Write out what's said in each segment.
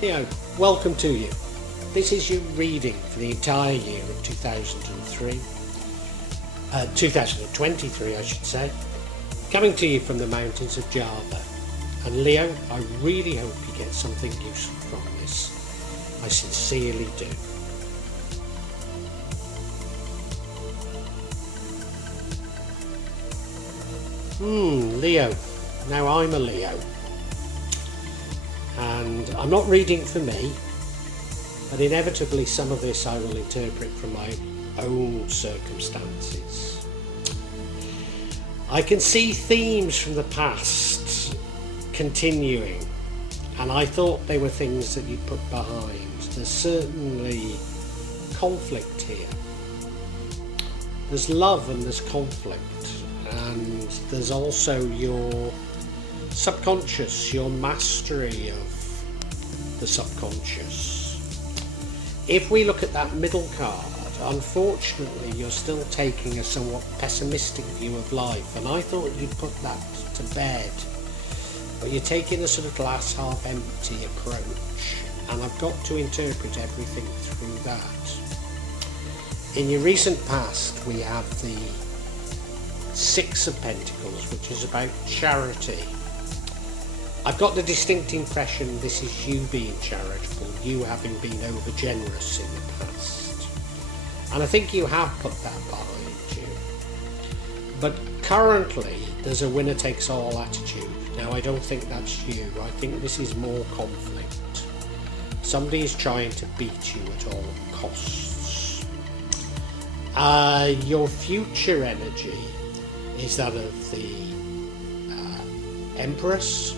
Leo, welcome to you. This is your reading for the entire year of 2023, I should say. Coming to you from the mountains of Java. And Leo, I really hope you get something useful from this. I sincerely do. Leo. Now I'm a Leo. And I'm not reading for me, but inevitably some of this I will interpret from my own circumstances. I can see themes from the past continuing, and I thought they were things that you'd put behind. There's certainly conflict here. There's love and there's conflict, and there's also your subconscious, your mastery of the subconscious. If we look at that middle card, unfortunately you're still taking a somewhat pessimistic view of life, and I thought you'd put that to bed, but you're taking a sort of glass half empty approach, and I've got to interpret everything through that. In your recent past we have the Six of Pentacles, which is about charity. I've got the distinct impression this is you being charitable, you having been over generous in the past. And I think you have put that behind you. But currently there's a winner takes all attitude. Now I don't think that's you. I think this is more conflict. Somebody is trying to beat you at all costs. Your future energy is that of the Empress.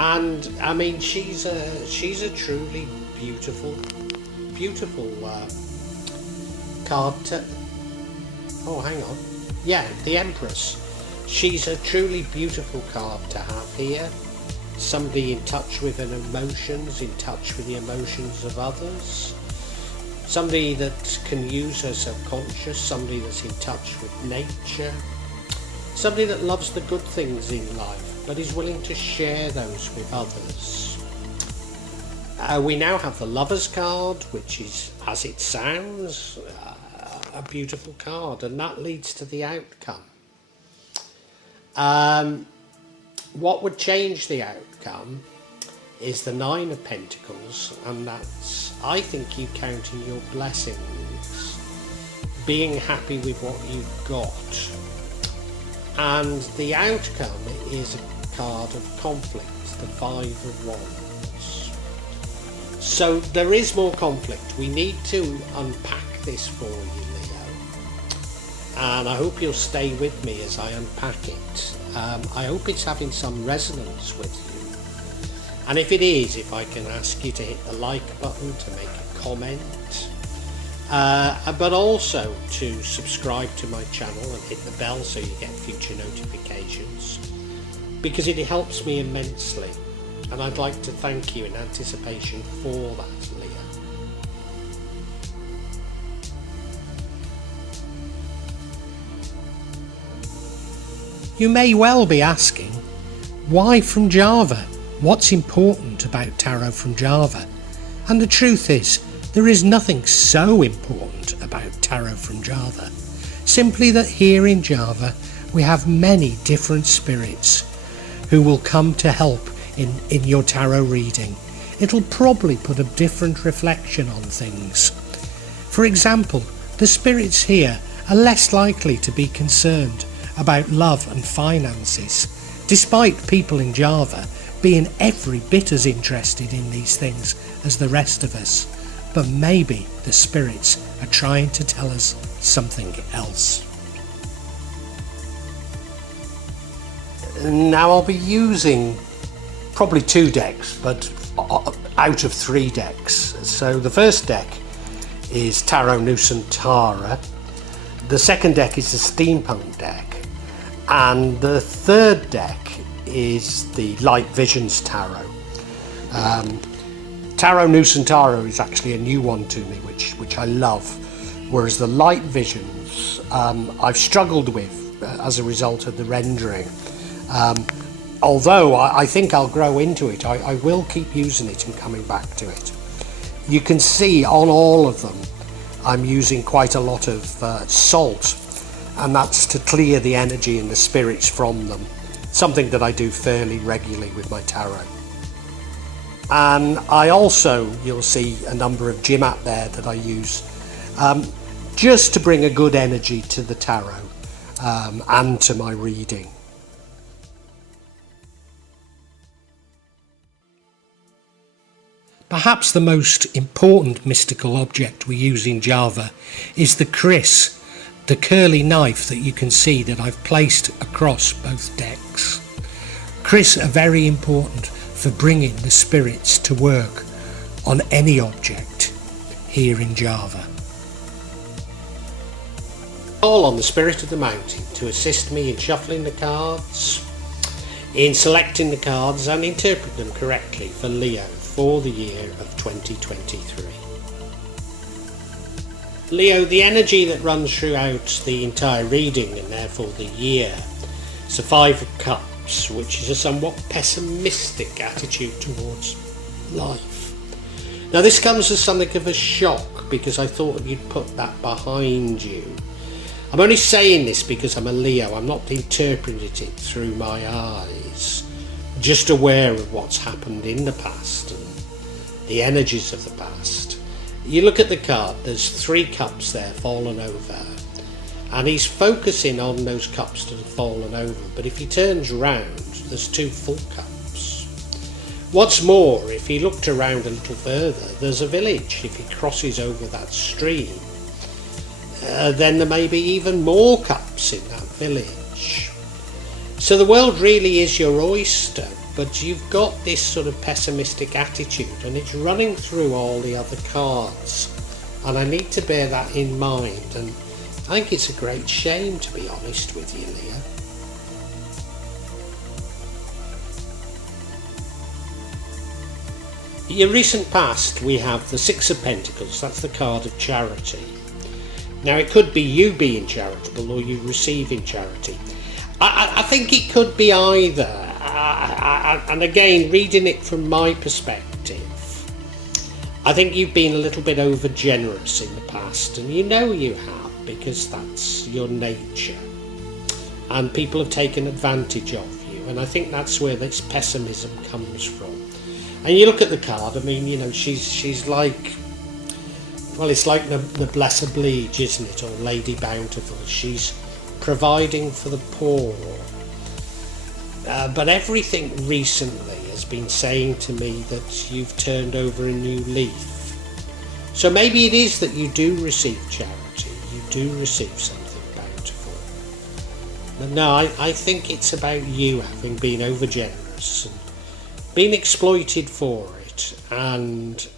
And I mean, she's a truly beautiful card to... Oh, hang on. Yeah, the Empress. She's a truly beautiful card to have here. Somebody in touch with her emotions, in touch with the emotions of others. Somebody that can use her subconscious, somebody that's in touch with nature. Somebody that loves the good things in life, but is willing to share those with others. We now have the Lovers card, which is, as it sounds, a beautiful card, and that leads to the outcome. What would change the outcome is the Nine of Pentacles, and that's, I think, you counting your blessings, being happy with what you've got. And the outcome is a card of conflict, the Five of Wands. So there is more conflict. We need to unpack this for you, Leo. And I hope you'll stay with me as I unpack it. I hope it's having some resonance with you. And if it is, if I can ask you to hit the like button, to make a comment, but also to subscribe to my channel and hit the bell so you get future notifications, because it helps me immensely, and I'd like to thank you in anticipation for that, Leo. You may well be asking, why from Java? What's important about tarot from Java? And the truth is, there is nothing so important about tarot from Java. Simply that here in Java we have many different spirits who will come to help in your tarot reading. It'll probably put a different reflection on things. For example, the spirits here are less likely to be concerned about love and finances, despite people in Java being every bit as interested in these things as the rest of us. But maybe the spirits are trying to tell us something else. Now I'll be using probably two decks, but out of three decks. So the first deck is Tarot Nusantara, the second deck is the Steampunk deck, and the third deck is the Light Visions Tarot. Tarot Nusantara is actually a new one to me, which I love, whereas the Light Visions I've struggled with as a result of the rendering. although I think I'll grow into it, I will keep using it and coming back to it. You can see on all of them I'm using quite a lot of salt, and that's to clear the energy and the spirits from them, something that I do fairly regularly with my tarot. And I also, you'll see a number of Jimat there that I use just to bring a good energy to the tarot and to my reading. Perhaps the most important mystical object we use in Java is the kris, the curly knife that you can see that I've placed across both decks. Kris are very important for bringing the spirits to work on any object here in Java. Call on the spirit of the mountain to assist me in shuffling the cards, in selecting the cards and interpret them correctly for Leo for the year of 2023. Leo, the energy that runs throughout the entire reading and therefore the year is the Five of Cups, which is a somewhat pessimistic attitude towards life. Now this comes as something of a shock because I thought you'd put that behind you. I'm only saying this because I'm a Leo. I'm not interpreting it through my eyes, just aware of what's happened in the past and the energies of the past. You look at the card, there's 3 cups there fallen over, and he's focusing on those cups that have fallen over, but if he turns round, there's 2 full cups. What's more, if he looked around a little further, there's a village. If he crosses over that stream, then there may be even more cups in that village. So the world really is your oyster, but you've got this sort of pessimistic attitude and it's running through all the other cards, and I need to bear that in mind, and I think it's a great shame, to be honest with you, Leo. In your recent past we have the Six of Pentacles, that's the card of charity. Now it could be you being charitable or you receiving charity. I think it could be either. And again, reading it from my perspective, I think you've been a little bit over generous in the past, and you know you have, because that's your nature. And people have taken advantage of you, and I think that's where this pessimism comes from. And you look at the card, I mean, you know, she's like, well, it's like the Blessed Bleach, isn't it, or Lady Bountiful. She's providing for the poor. But everything recently has been saying to me that you've turned over a new leaf. So maybe it is that you do receive charity, you do receive something bountiful. But no, I think it's about you having been over generous and been exploited for it. And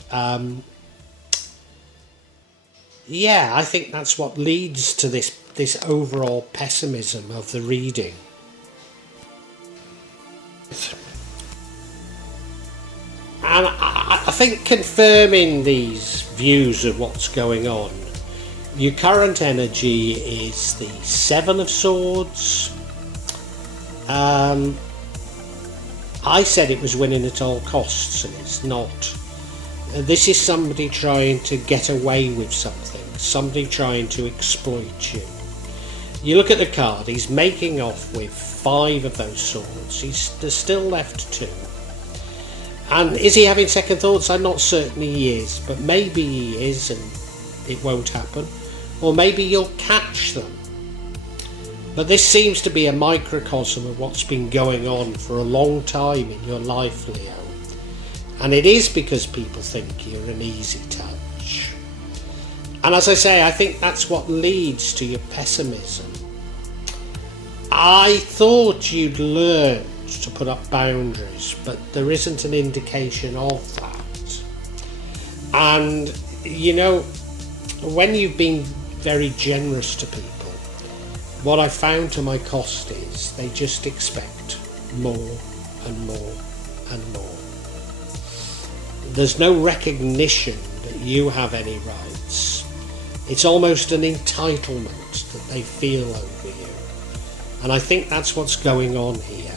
yeah, I think that's what leads to this overall pessimism of the reading. And I think confirming these views of what's going on, your current energy is the Seven of Swords. I said it was winning at all costs, and it's not. This is somebody trying to get away with something, somebody trying to exploit you. You look at the card, he's making off with 5 of those swords. There's still left 2. And is he having second thoughts? I'm not certain he is, but maybe he is and it won't happen. Or maybe you'll catch them. But this seems to be a microcosm of what's been going on for a long time in your life, Leo. And it is because people think you're an easy touch. And as I say, I think that's what leads to your pessimism. I thought you'd learned to put up boundaries, but there isn't an indication of that. And, you know, when you've been very generous to people, what I found to my cost is they just expect more and more and more. There's no recognition that you have any rights. It's almost an entitlement that they feel over you. And I think that's what's going on here.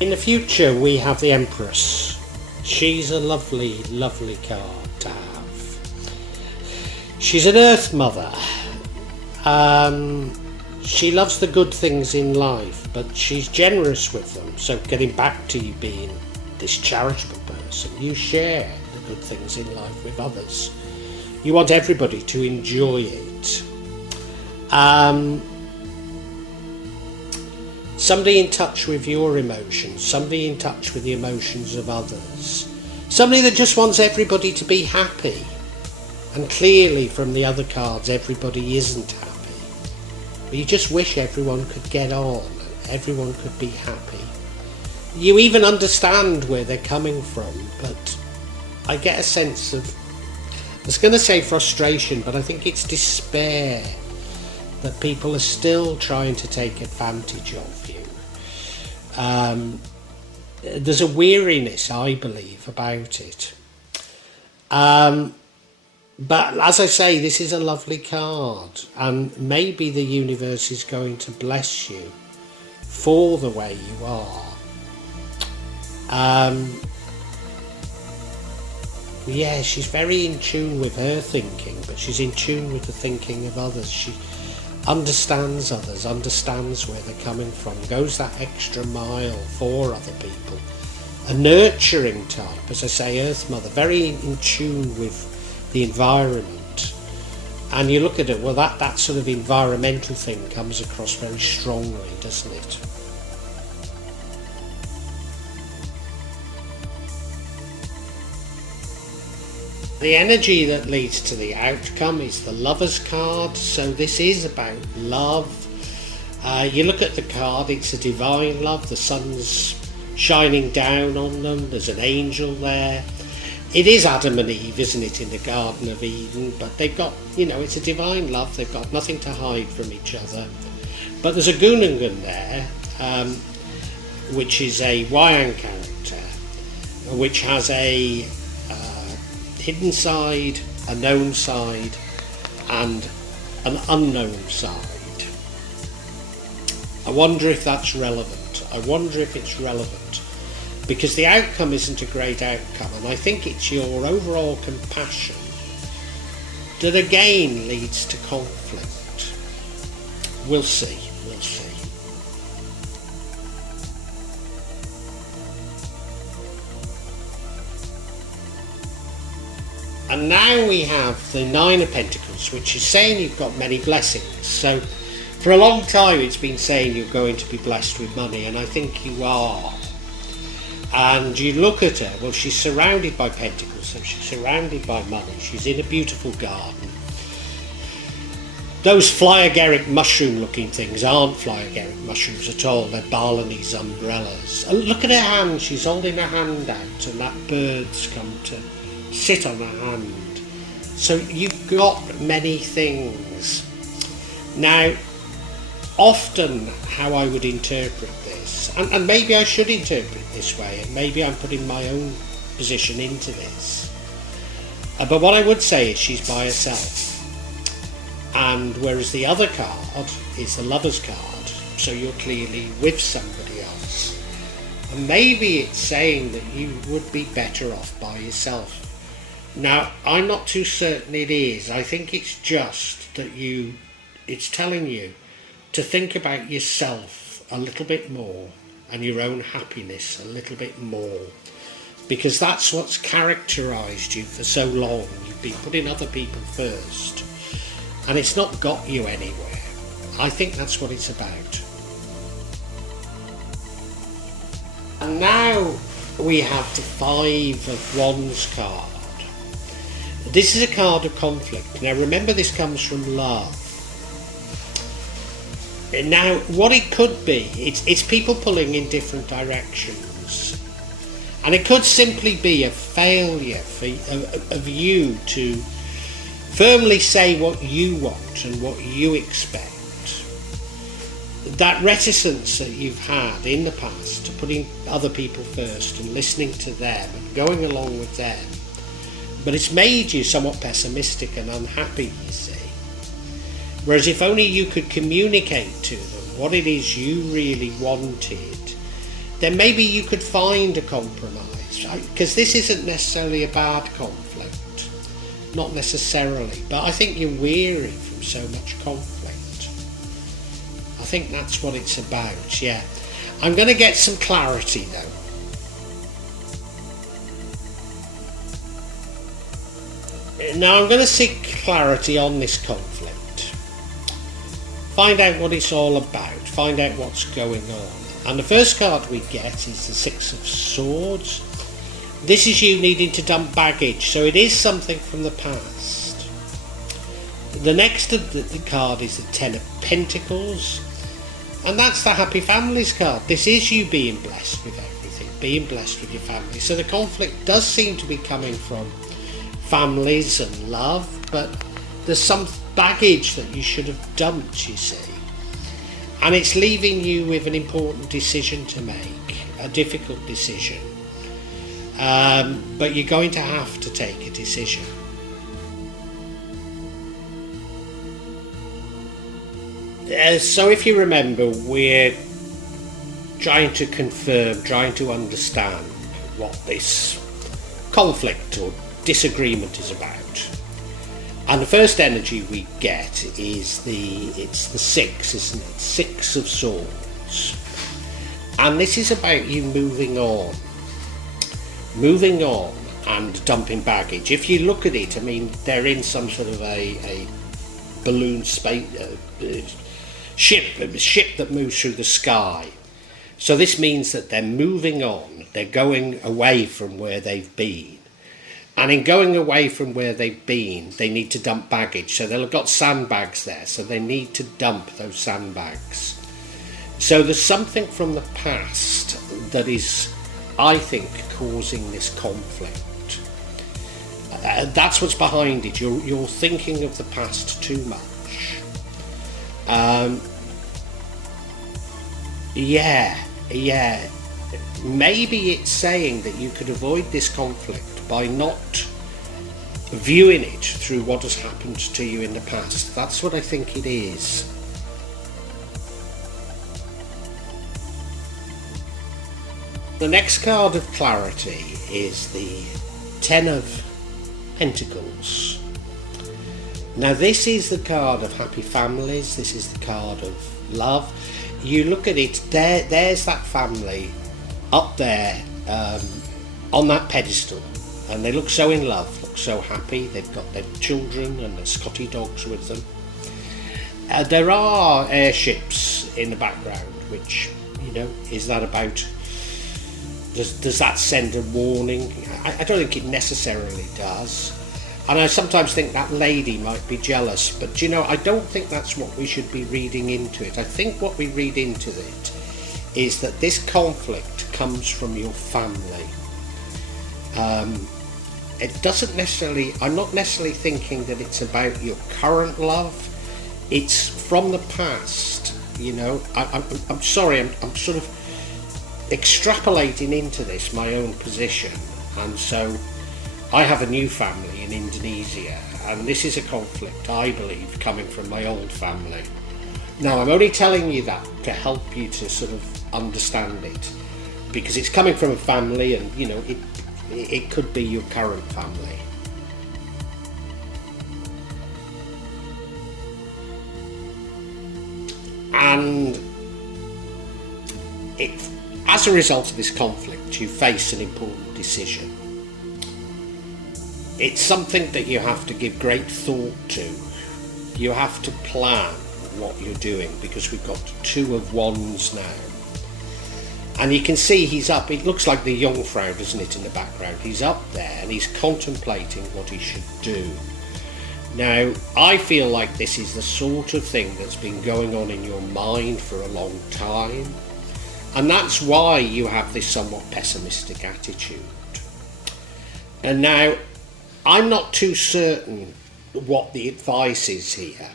In the future we have the Empress. She's a lovely, lovely card to have. She's an Earth Mother. She loves the good things in life, but she's generous with them. So getting back to you being this charitable person, you share the good things in life with others. You want everybody to enjoy it. Somebody in touch with your emotions, somebody in touch with the emotions of others, somebody that just wants everybody to be happy. And clearly from the other cards, everybody isn't happy. But you just wish everyone could get on, everyone could be happy. You even understand where they're coming from, but I get a sense of, I was going to say frustration, but I think it's despair that people are still trying to take advantage of you. There's a weariness, I believe, about it. But as I say, this is a lovely card, and maybe the universe is going to bless you for the way you are. Yeah, she's very in tune with her thinking, but she's in tune with the thinking of others. She understands others, understands where they're coming from, goes that extra mile for other people. A nurturing type, as I say, Earth Mother, very in tune with the environment. And you look at it, well, that sort of environmental thing comes across very strongly, doesn't it? The energy that leads to the outcome is the Lover's card, so this is about love. You look at the card, it's a divine love, the sun's shining down on them, there's an angel there. It is Adam and Eve, isn't it, in the Garden of Eden, but they've got, it's a divine love, they've got nothing to hide from each other. But there's a Gunungan there, which is a Wayang character, which has a hidden side, a known side, and an unknown side. I wonder if that's relevant. I wonder if it's relevant. Because the outcome isn't a great outcome, and I think it's your overall compassion that again leads to conflict. We'll see, we'll see. And now we have the Nine of Pentacles, which is saying you've got many blessings. So for a long time it's been saying you're going to be blessed with money, and I think you are. And you look at her, well, she's surrounded by pentacles, so she's surrounded by money, she's in a beautiful garden. Those fly-agaric mushroom looking things aren't fly-agaric mushrooms at all, they're Balinese umbrellas. And look at her hand, she's holding her hand out, and that bird's come to sit on her hand. So you've got many things. Now, often how I would interpret this, and maybe I should interpret it this way, and maybe I'm putting my own position into this, but what I would say is she's by herself, and whereas the other card is the Lover's card, so you're clearly with somebody else, and maybe it's saying that you would be better off by yourself. Now, I'm not too certain it is. I think it's just that it's telling you to think about yourself a little bit more and your own happiness a little bit more, because that's what's characterised you for so long. You've been putting other people first and it's not got you anywhere. I think that's what it's about. And now we have the Five of Wands card. This is a card of conflict. Now remember, this comes from love. Now what it could be, it's people pulling in different directions, and it could simply be a failure of you to firmly say what you want and what you expect. That reticence that you've had in the past to putting other people first and listening to them and going along with them, but it's made you somewhat pessimistic and unhappy, you see. Whereas if only you could communicate to them what it is you really wanted, then maybe you could find a compromise. Because this isn't necessarily a bad conflict, not necessarily, but I think you're weary from so much conflict. I think that's what it's about, yeah. I'm going to get some clarity though. Now I'm going to seek clarity on this conflict. Find out what it's all about, find out what's going on. And the first card we get is the Six of Swords. This is you needing to dump baggage, so it is something from the past. The next of the card is the Ten of Pentacles, and that's the Happy Families card. This is you being blessed with everything, being blessed with your family. So the conflict does seem to be coming from families and love, but there's some baggage that you should have dumped, you see. And it's leaving you with an important decision to make, a difficult decision. But you're going to have to take a decision. So if you remember, we're trying to confirm, trying to understand what this conflict or disagreement is about. And the first energy we get is it's the six, isn't it? Six of Swords. And this is about you moving on and dumping baggage. If you look at it, I mean, they're in some sort of a balloon space ship that moves through the sky. So this means that they're moving on, they're going away from where they've been. And in going away from where they've been, they need to dump baggage. So they'll have got sandbags there, so they need to dump those sandbags. So there's something from the past that is, I think, causing this conflict. That's what's behind it. You're thinking of the past too much. Maybe it's saying that you could avoid this conflict by not viewing it through what has happened to you in the past. That's what I think it is. The next card of clarity is the Ten of Pentacles. Now this is the card of happy families, this is the card of love. You look at it, there's that family up there on that pedestal, and they look so in love, look so happy. They've got their children and their Scotty dogs with them. There are airships in the background, which, you know, is that about, does that send a warning? I don't think it necessarily does. And I sometimes think that lady might be jealous, but you know, I don't think that's what we should be reading into it. I think what we read into it is that this conflict comes from your family. It doesn't necessarily, I'm not necessarily thinking that it's about your current love. It's from the past, you know. I'm sorry, I'm sort of extrapolating into this my own position, and so I have a new family in Indonesia, and this is a conflict, I believe, coming from my old family. Now, I'm only telling you that to help you to sort of understand it, because it's coming from a family, and you know, it could be your current family. And as a result of this conflict, you face an important decision. It's something that you have to give great thought to. You have to plan what you're doing, because we've got Two of Wands now. And you can see he's up, it looks like the Jungfrau, doesn't it, in the background. He's up there and he's contemplating what he should do. Now, I feel like this is the sort of thing that's been going on in your mind for a long time. And that's why you have this somewhat pessimistic attitude. And now, I'm not too certain what the advice is here.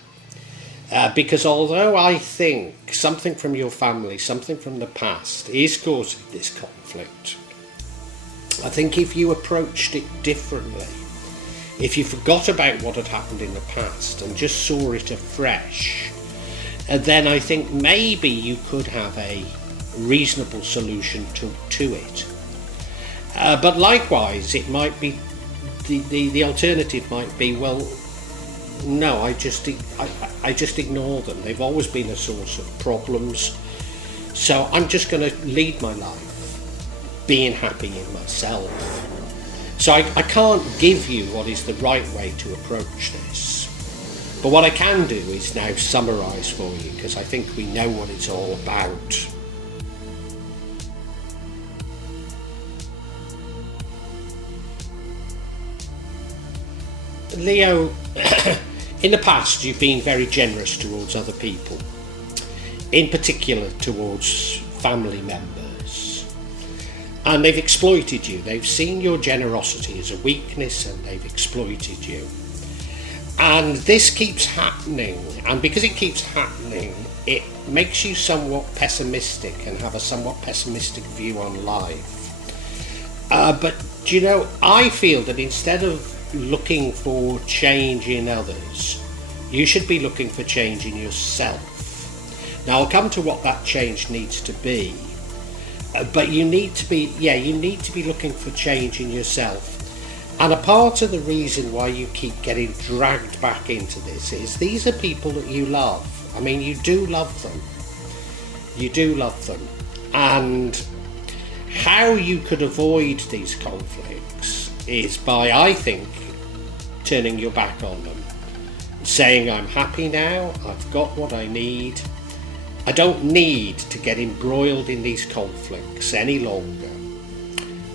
Because although I think something from your family, something from the past is causing this conflict, I think if you approached it differently, if you forgot about what had happened in the past and just saw it afresh, then I think maybe you could have a reasonable solution to it. But likewise, it might be the alternative might be, well, no, I just ignore them. They've always been a source of problems, so I'm just going to lead my life being happy in myself. So I can't give you what is the right way to approach this. But what I can do is now summarise for you, because I think we know what it's all about. Leo, in the past you've been very generous towards other people, in particular towards family members, and they've exploited you. They've seen your generosity as a weakness and they've exploited you. And this keeps happening, and because it keeps happening, it makes you somewhat pessimistic and have a somewhat pessimistic view on life. But do you know, I feel that instead of looking for change in others, you should be looking for change in yourself. Now I'll come to what that change needs to be, but you need to be looking for change in yourself. And a part of the reason why you keep getting dragged back into this is these are people that you love. I mean, you do love them. You do love them. And how you could avoid these conflicts is by, I think, turning your back on them. Saying, I'm happy now, I've got what I need. I don't need to get embroiled in these conflicts any longer.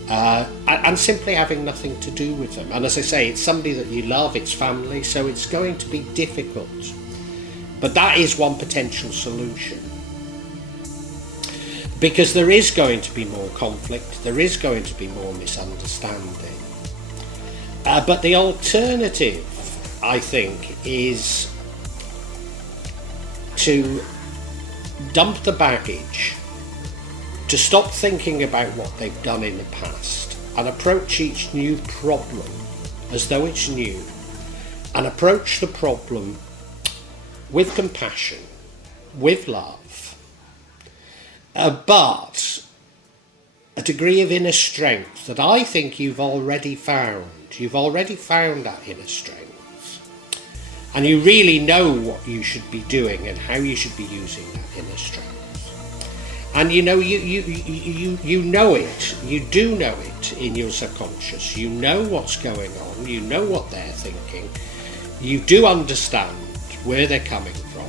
And simply having nothing to do with them. And as I say, it's somebody that you love, it's family, so it's going to be difficult. But that is one potential solution. Because there is going to be more conflict, there is going to be more misunderstanding. But the alternative, I think, is to dump the baggage, to stop thinking about what they've done in the past and approach each new problem as though it's new, and approach the problem with compassion, with love, but a degree of inner strength that I think you've already found. You've already found that inner strength, and you really know what you should be doing and how you should be using that inner strength. And you know, you know it, you do know it in your subconscious. You know what's going on, you know what they're thinking, you do understand where they're coming from,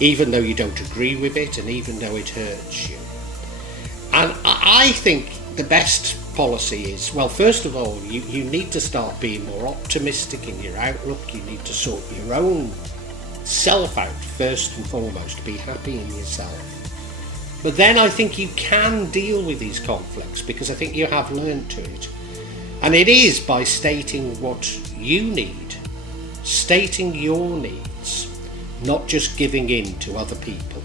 even though you don't agree with it and even though it hurts you. And I think the best policy is, well, first of all, you need to start being more optimistic in your outlook. You need to sort your own self out first and foremost, be happy in yourself. But then I think you can deal with these conflicts, because I think you have learned to it. And it is by stating what you need, stating your needs, not just giving in to other people.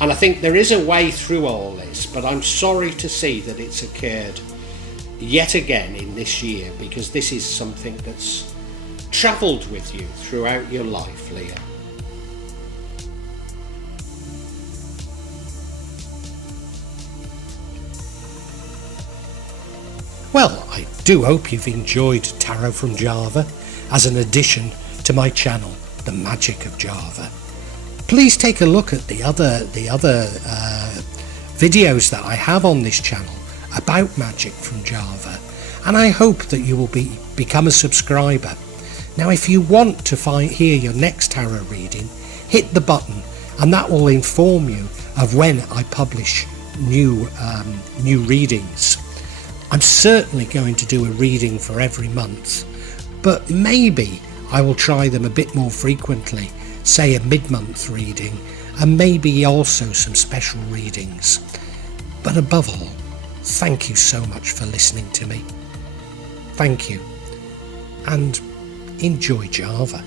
And I think there is a way through all this, but I'm sorry to see that it's occurred yet again in this year, because this is something that's travelled with you throughout your life, Leo. Well, I do hope you've enjoyed Tarot from Java as an addition to my channel, The Magic of Java. Please take a look at the other videos that I have on this channel about magic from Java, and I hope that you will become a subscriber. Now, if you want to hear your next tarot reading, hit the button, and that will inform you of when I publish new readings. I'm certainly going to do a reading for every month, but maybe I will try them a bit more frequently, say a mid-month reading, and maybe also some special readings. But above all, thank you so much for listening to me. Thank you, and enjoy Java.